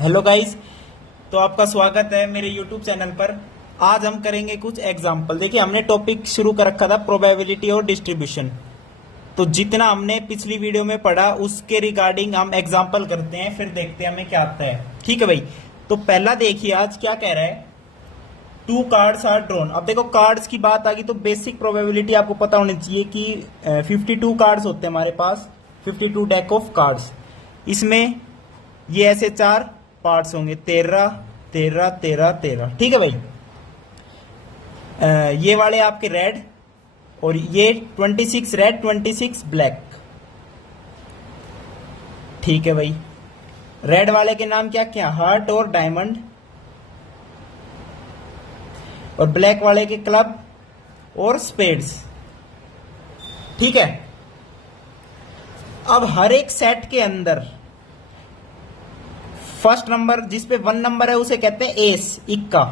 Hello guys. तो आपका स्वागत है मेरे यूट्यूब चैनल पर। आज हम करेंगे कुछ एग्जाम्पल। देखिए, हमने टॉपिक शुरू कर रखा था प्रोबेबिलिटी और डिस्ट्रीब्यूशन। तो जितना हमने पिछली वीडियो में पढ़ा उसके रिगार्डिंग हम एग्जाम्पल करते हैं, फिर देखते हैं हमें क्या आता है। ठीक है भाई। तो पहला देखिए, आज क्या कह रहा है, 2 कार्ड्स आर ड्रॉन। अब देखो, कार्ड्स की बात आ गई तो बेसिक प्रोबेबिलिटी आपको पता होनी चाहिए कि 52 कार्ड्स होते हैं हमारे पास, 52 डेक ऑफ कार्ड्स। इसमें ये ऐसे 4 पार्ट्स होंगे, 13 13 13 13। ठीक है भाई। ये वाले आपके रेड और ये 26 रेड 26 ब्लैक। ठीक है भाई। रेड वाले के नाम क्या क्या, हार्ट और डायमंड, और ब्लैक वाले के क्लब और स्पेड्स। ठीक है। अब हर एक सेट के अंदर फर्स्ट नंबर जिसपे 1 नंबर है उसे कहते हैं एस, इक्का,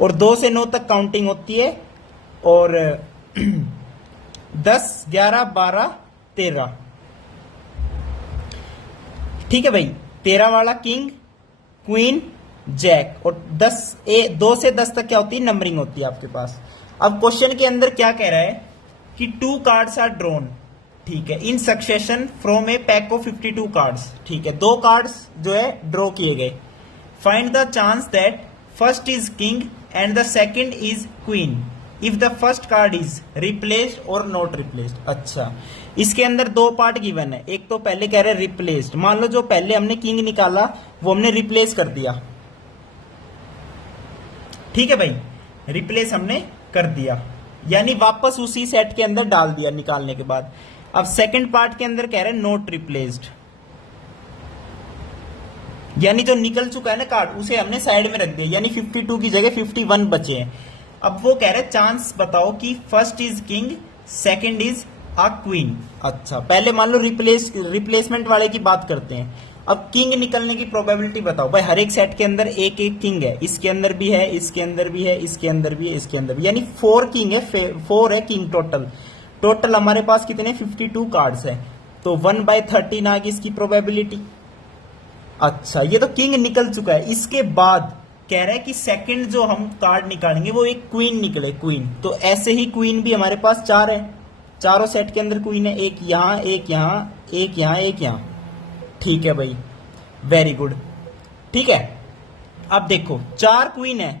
और 2 से 9 तक काउंटिंग होती है, और 10 11 12 13। ठीक है भाई। 13 वाला किंग, क्वीन, जैक, और 2 से 10 तक क्या होती है, नंबरिंग होती है आपके पास। अब क्वेश्चन के अंदर क्या कह रहा है कि 2 कार्ड्स आर ड्रॉन। ठीक है, in succession from a pack of 52 cards. ठीक है, 2 कार्ड्स जो है ड्रॉ किए गए। Find the chance that first is king and the second is queen if the first card is replaced और नॉट रिप्लेस्ड। अच्छा, इसके अंदर 2 पार्ट गिवन है। एक तो पहले कह रहे हैं रिप्लेस्ड। मान लो जो पहले हमने किंग निकाला वो हमने रिप्लेस कर दिया। ठीक है भाई, रिप्लेस हमने कर दिया, यानी वापस उसी सेट के अंदर डाल दिया निकालने के बाद। अब सेकंड पार्ट के अंदर कह रहे हैं नॉट रिप्लेस्ड, यानी जो निकल चुका है ना कार्ड उसे हमने साइड में रख दिया, यानी 52 की जगह 51 बचे हैं। अब वो कह रहे हैं चांस बताओ कि first is king, second is a queen. अच्छा, पहले मान लो रिप्लेसमेंट वाले की बात करते हैं। अब किंग निकलने की प्रोबेबिलिटी बताओ भाई। हर एक सेट के अंदर एक एक किंग है, इसके अंदर भी है, इसके अंदर भी है, इसके अंदर भी है, इसके अंदर भी, यानी 4 किंग है, 4 है किंग टोटल हमारे पास कितने 52 कार्ड्स है। तो 1/13 आ गई इसकी प्रोबेबिलिटी। अच्छा, ये तो किंग निकल चुका है। इसके बाद कह रहा है कि सेकंड जो हम कार्ड निकालेंगे वो एक क्वीन निकले, क्वीन। तो ऐसे ही क्वीन भी हमारे पास 4 है, चारों सेट के अंदर क्वीन है, एक यहां, एक यहां, एक यहां, एक यहां। ठीक है भाई, वेरी गुड। ठीक है। अब देखो 4 क्वीन है।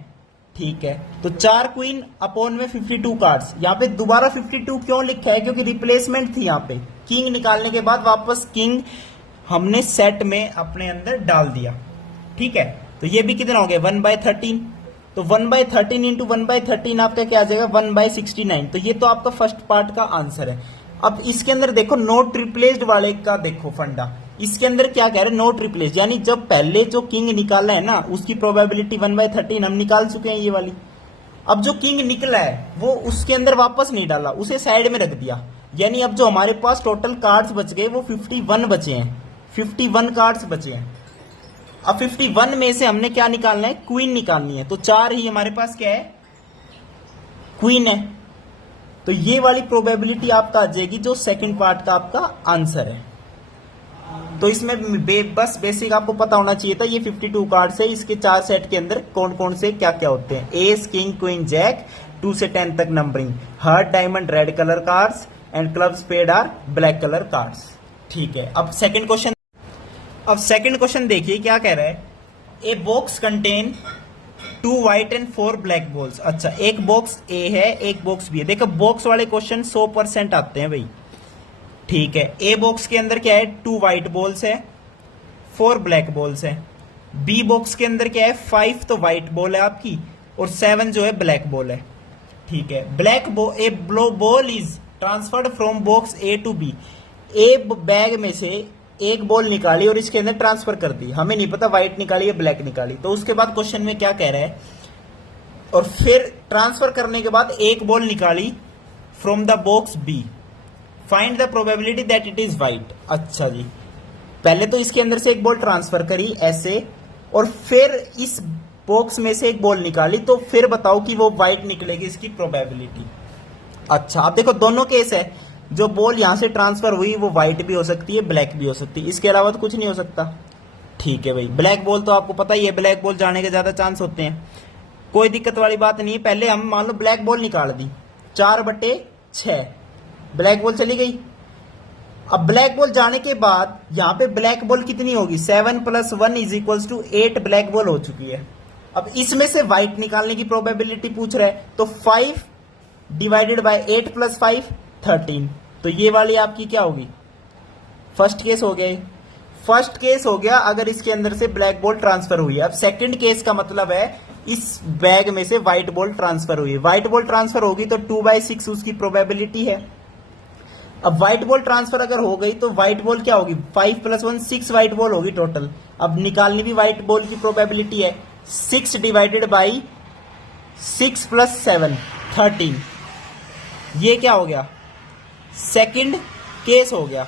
ठीक है, तो 4 क्वीन अपॉन में 52 कार्ड्स। यहां पे दोबारा 52 क्यों लिखा है, क्योंकि रिप्लेसमेंट थी। यहां पे किंग निकालने के बाद वापस किंग हमने सेट में अपने अंदर डाल दिया। ठीक है, तो ये भी कितना हो गया 1/13। तो 1/13 इंटू 1/13 आपका क्या आ जाएगा 1/69। तो ये तो आपका फर्स्ट पार्ट का आंसर है। अब इसके अंदर देखो नोट रिप्लेस्ड वाले का देखो फंडा। इसके अंदर क्या कह रहे हैं, नोट रिप्लेस, यानी जब पहले जो किंग निकाला है ना उसकी प्रोबेबिलिटी 1/13 हम निकाल चुके हैं ये वाली। अब जो किंग निकला है वो उसके अंदर वापस नहीं डाला, उसे साइड में रख दिया। यानी अब जो हमारे पास टोटल कार्ड्स बच गए वो 51 बचे हैं, 51 कार्ड्स बचे हैं। अब 51 में से हमने क्या निकालना है, क्वीन निकालनी है। तो 4 ही हमारे पास क्या है, क्वीन है। तो ये वाली प्रोबेबिलिटी आपका आ जाएगी जो सेकंड पार्ट का आपका आंसर है। तो इसमें बस बेसिक आपको पता होना चाहिए था, ये 52 कार्ड्स है, इसके 4 सेट के अंदर कौन कौन से क्या क्या होते हैं। एस, किंग, क्वीन, जैक, 2 से 10 तक numbering, heart, diamond red colour cards and club spade are black colour cards. ठीक है। अब सेकंड क्वेश्चन देखिए क्या कह रहा है। A box contain 2 white and 4 black balls. अच्छा, एक बॉक्स ए है, एक बॉक्स बी है। देखो बॉक्स वाले क्वेश्चन 100% आते हैं भाई। ठीक है, ए बॉक्स के अंदर क्या है, 2 व्हाइट बॉल्स है, 4 ब्लैक बॉल्स है। बी बॉक्स के अंदर क्या है, 5 तो व्हाइट बॉल है आपकी और 7 जो है ब्लैक बॉल है। ठीक है, ball is transferred from box A to B. A bag में से एक बॉल निकाली और इसके अंदर ट्रांसफर कर दी। हमें नहीं पता व्हाइट निकाली या ब्लैक निकाली। तो उसके बाद क्वेश्चन में क्या कह रहा है, और फिर ट्रांसफर करने के बाद एक बॉल निकाली from the box B, find the probability that it is white. अच्छा जी, पहले तो इसके अंदर से एक बॉल ट्रांसफर करी ऐसे, और फिर इस बॉक्स में से एक बॉल निकाली, तो फिर बताओ कि वो व्हाइट निकलेगी, इसकी प्रोबेबिलिटी। अच्छा, आप देखो दोनों केस है, जो बॉल यहां से ट्रांसफर हुई वो व्हाइट भी हो सकती है, ब्लैक भी हो सकती है, इसके अलावा तो कुछ नहीं हो सकता। ठीक है भाई, ब्लैक बॉल तो आपको पता ही है, ब्लैक बॉल जाने के ज्यादा चांस होते हैं, कोई दिक्कत वाली बात नहीं है। पहले हम मान लो ब्लैक बॉल निकाल दी, 4/6 ब्लैक बॉल चली गई। अब ब्लैक बॉल जाने के बाद यहां पे ब्लैक बॉल कितनी होगी, 7 + 1 = 8 ब्लैक बॉल हो चुकी है। अब इसमें से व्हाइट निकालने की प्रोबेबिलिटी पूछ रहा है, तो 5 / 8 + 5 13। तो ये वाली आपकी क्या होगी, फर्स्ट केस हो गया। फर्स्ट केस हो गया अगर इसके अंदर से ब्लैक बॉल ट्रांसफर हुई है। अब सेकंड केस का मतलब है इस बैग में से व्हाइट बॉल ट्रांसफर हुई है। व्हाइट बॉल ट्रांसफर होगी तो 2/6 उसकी प्रोबेबिलिटी है। अब व्हाइट बॉल ट्रांसफर अगर हो गई तो व्हाइट बॉल क्या होगी, 5 + 1 6 व्हाइट बॉल होगी टोटल। अब निकालनी भी व्हाइट बॉल की प्रोबेबिलिटी है, 6 / 6 + 7 13। ये क्या हो गया, सेकंड केस हो गया।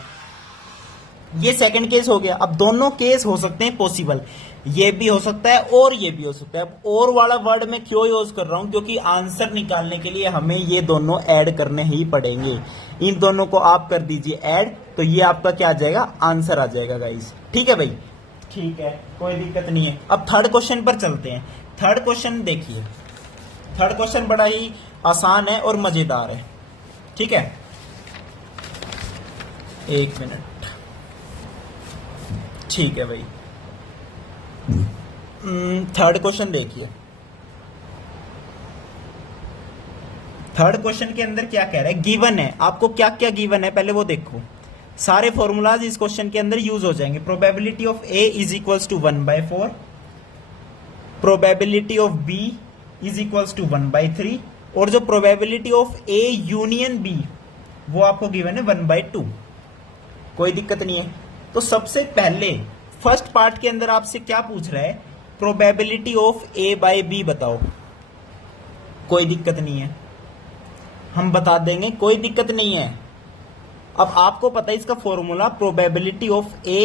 ये सेकंड केस हो गया। अब दोनों केस हो सकते हैं पॉसिबल, ये भी हो सकता है और ये भी हो सकता है। अब और वाला वर्ड मैं क्यों यूज कर रहा हूं, क्योंकि आंसर निकालने के लिए हमें ये दोनों ऐड करने ही पड़ेंगे। इन दोनों को आप कर दीजिए ऐड, तो ये आपका क्या आ जाएगा, आंसर आ जाएगा गाइस। ठीक है भाई, ठीक है, कोई दिक्कत नहीं है। अब थर्ड क्वेश्चन पर चलते हैं। थर्ड क्वेश्चन देखिए, थर्ड क्वेश्चन बड़ा ही आसान है और मजेदार है। ठीक है, एक मिनट, ठीक है भाई। थर्ड क्वेश्चन देखिए, थर्ड क्वेश्चन के अंदर क्या कह रहा है, गिवन है, आपको क्या क्या गिवन है पहले वो देखो। सारे फॉर्मूलाज इस क्वेश्चन के अंदर यूज हो जाएंगे। Probability of A = 1/4, probability of B = 1/3, और जो probability of A union B वो आपको गिवन है 1/2। कोई दिक्कत नहीं है। तो सबसे पहले फर्स्ट पार्ट के अंदर आपसे क्या पूछ रहा है, प्रोबेबिलिटी ऑफ A/B बताओ। कोई दिक्कत नहीं है, हम बता देंगे, कोई दिक्कत नहीं है। अब आपको पता है इसका formula, probability of A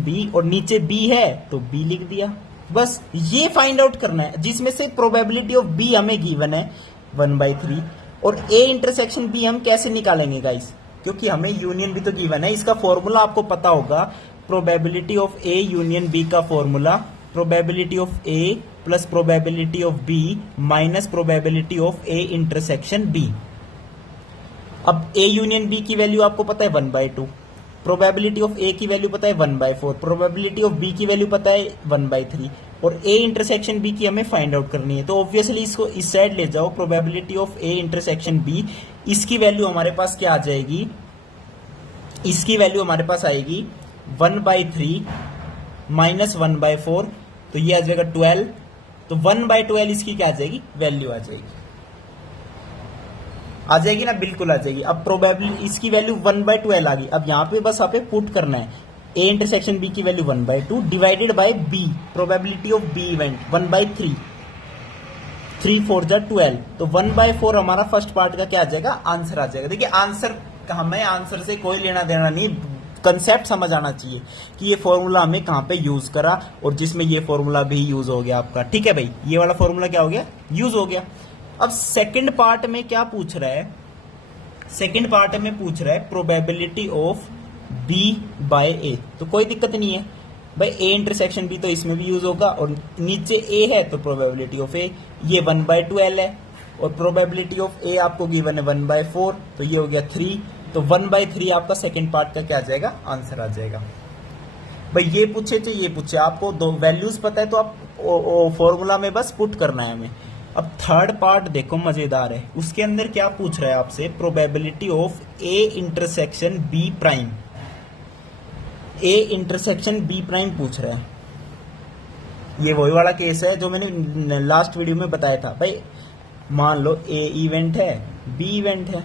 B, और नीचे B है तो B लिख दिया। बस ये फाइंड आउट करना है, जिसमें से प्रोबेबिलिटी ऑफ B हमें गिवन है 1/3, और A B हम कैसे निकालेंगे गाइस, क्योंकि हमें यूनियन भी तो गिवन है। इसका फॉर्मूला आपको पता होगा, probability of A union B का formula probability of A plus probability of B minus probability of A B। अब A यूनियन B की वैल्यू आपको पता है 1/2, प्रोबेबिलिटी ऑफ A की वैल्यू पता है 1/4, प्रोबेबिलिटी ऑफ B की वैल्यू पता है 1/3, और A इंटरसेक्शन B की हमें फाइंड आउट करनी है। तो ऑब्वियसली इसको इस साइड ले जाओ, probability of A intersection B, इसकी वैल्यू हमारे पास क्या आ जाएगी, इसकी वैल्यू हमारे पास आएगी 1/3 माइनस 1/4, तो ये आ जाएगा 12। तो 1/12 इसकी क्या आ जाएगी, वैल्यू आ जाएगी, आ जाएगी ना, बिल्कुल आ जाएगी। अब प्रोबेबिलिटी इसकी वैल्यू 1/12 आ गई। अब यहाँ पे बस आप पुट करना है, A इंटरसेक्शन B की value 1/2 divided by B, probability of B event 1/3, 3 4 12। तो 1/4 हमारा फर्स्ट पार्ट का क्या आ जाएगा, आंसर आ जाएगा। देखिए आंसर, हमें आंसर से कोई लेना देना नहीं, कंसेप्ट समझ आना चाहिए कि ये फॉर्मूला हमें कहां पे यूज करा, और जिसमें ये फॉर्मूला भी यूज हो गया आपका। ठीक है भाई, ये वाला फॉर्मूला क्या हो गया, यूज हो गया। अब सेकंड पार्ट में क्या पूछ रहा है, सेकंड पार्ट में पूछ रहा है प्रोबेबिलिटी ऑफ B/A। तो कोई दिक्कत नहीं है भाई, A इंटरसेक्शन B तो इसमें भी यूज होगा, और नीचे A है तो प्रोबेबिलिटी ऑफ A ये 1/12 है, और प्रोबेबिलिटी ऑफ A आपको गिवन है 1/4, तो ये हो गया 3। तो 1/3 आपका सेकंड पार्ट का क्या आ जाएगा, आंसर आ जाएगा। भाई ये पूछे तो ये पूछे, आपको दो वैल्यूज पता है तो आप फॉर्मूला में बस पुट करना है हमें। अब थर्ड पार्ट देखो मजेदार है, उसके अंदर क्या पूछ रहा है आपसे, probability of A intersection B prime, A intersection B prime पूछ रहा है। ये वही वाला केस है जो मैंने लास्ट वीडियो में बताया था। भाई मान लो A इवेंट है, B इवेंट है।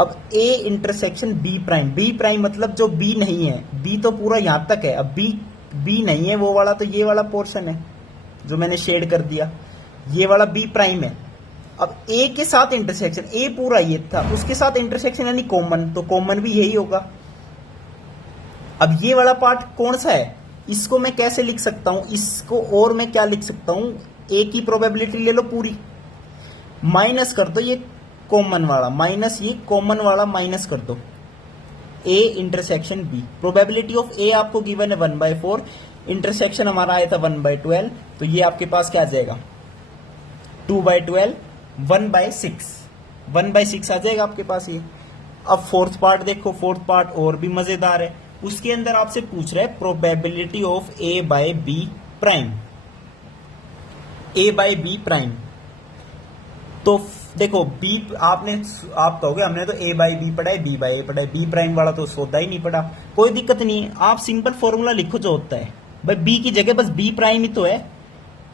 अब A इंटरसेक्शन B प्राइम मतलब जो B नहीं है, B तो पूरा यहां तक है, अब B नहीं है वो वाला, तो ये वाला पोर्शन है जो मैंने शेड कर दिया, ये वाला B प्राइम है। अब A के साथ इंटरसेक्शन, A पूरा ये था, उसके साथ इंटरसेक्शन यानी कॉमन, तो कॉमन भी यही होगा। अब ये वाला पार्ट कौन सा है, इसको मैं कैसे लिख सकता हूं, इसको और मैं क्या लिख सकता हूं, A की प्रोबेबिलिटी ले लो पूरी, माइनस कर दो ये कॉमन वाला, माइनस ये कॉमन वाला माइनस कर दो, A intersection B. Probability of A आपको गिवन है 1/4, इंटरसेक्शन हमारा आया था 1/12, तो ये आपके पास क्या आ जाएगा 2/12, 1/6, 1/6 आ जाएगा आपके पास ये। अब फोर्थ पार्ट देखो, फोर्थ पार्ट और भी मजेदार है। उसके अंदर आपसे पूछ रहा है probability of A by B prime, A by B prime. तो देखो बी आप कहोगे हमने तो ए बाई बी पढ़ा है, बी बाई ए पढ़ा है, बी प्राइम वाला तो सौदा ही नहीं पढ़ा। कोई दिक्कत नहीं है, आप सिंपल फॉर्मूला लिखो जो होता है भाई, बी की जगह बस बी प्राइम ही तो है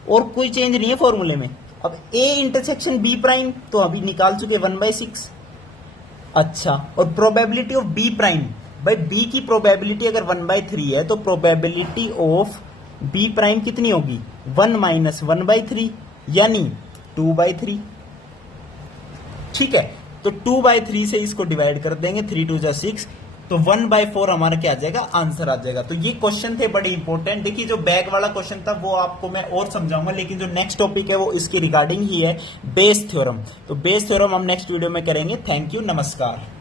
और कोई चेंज नहीं है फॉर्मूले में। अब ए इंटरसेक्शन बी प्राइम तो अभी निकाल चुके 1/6। अच्छा, और प्रोबेबिलिटी ऑफ बी प्राइम, भाई बी की प्रोबेबिलिटी अगर 1/3 है तो प्रोबेबिलिटी ऑफ बी प्राइम कितनी होगी 1 - 1/3 यानी 2/3। ठीक है, तो 2/3 से इसको डिवाइड कर देंगे, 3 2 6, तो 1/4 हमारा क्या आ जाएगा, आंसर आ जाएगा। तो ये क्वेश्चन थे बड़े इंपॉर्टेंट। देखिए जो बैक वाला क्वेश्चन था वो आपको मैं और समझाऊंगा, लेकिन जो नेक्स्ट टॉपिक है वो इसके रिगार्डिंग ही है, बेस थ्योरम। तो बेस थ्योरम हम नेक्स्ट वीडियो में करेंगे। थैंक यू, नमस्कार।